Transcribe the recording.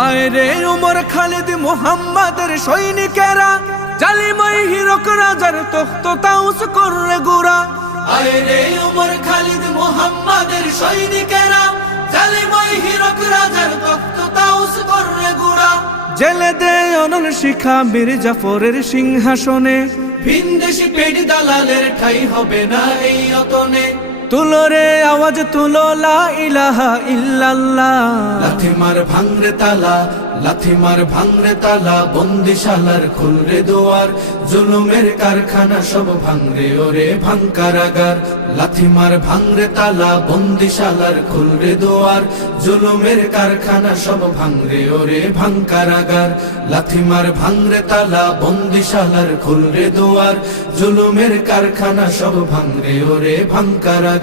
আয় রে উমর খালিদ মুহাম্মাদের সৈনিকেরা, জালিমাই হিরক রাজার তখ্ত তাউস করে গুরা। আয় রে উমর খালিদ মুহাম্মাদের সৈনিকেরা, জালিমাই হিরক রাজার তখ্ত তাউস করে গুরা। জেলে দে অনল শিখা বীর জাফরের সিংহাসনে, ভিনদেশি পেট দালালের ঠাই হবে না এই অতনে। তুলো রে আওয়াজ তুলো লা ইলাহা ইল্লাল্লাহ। লাথি মার ভাঙরে তালা, লাথি মার ভাঙরে তালা, বন্দিশালার খুলরে দুয়ার। জুলুমের কারখানা সব ভাঙরে ওরে ভাঙ কারাগার। লাথি মার ভাঙরে তালা, বন্দিশালার খুলরে দুয়ার। জুলুমের কারখানা সব ভাঙরে ওরে ভাঙ কারাগার। লাথি মার ভাঙরে তালা, বন্দিশালার খুলরে দুয়ার। জুলুমের কারখানা সব ভাঙরে ওরে ভাঙ কারাগার।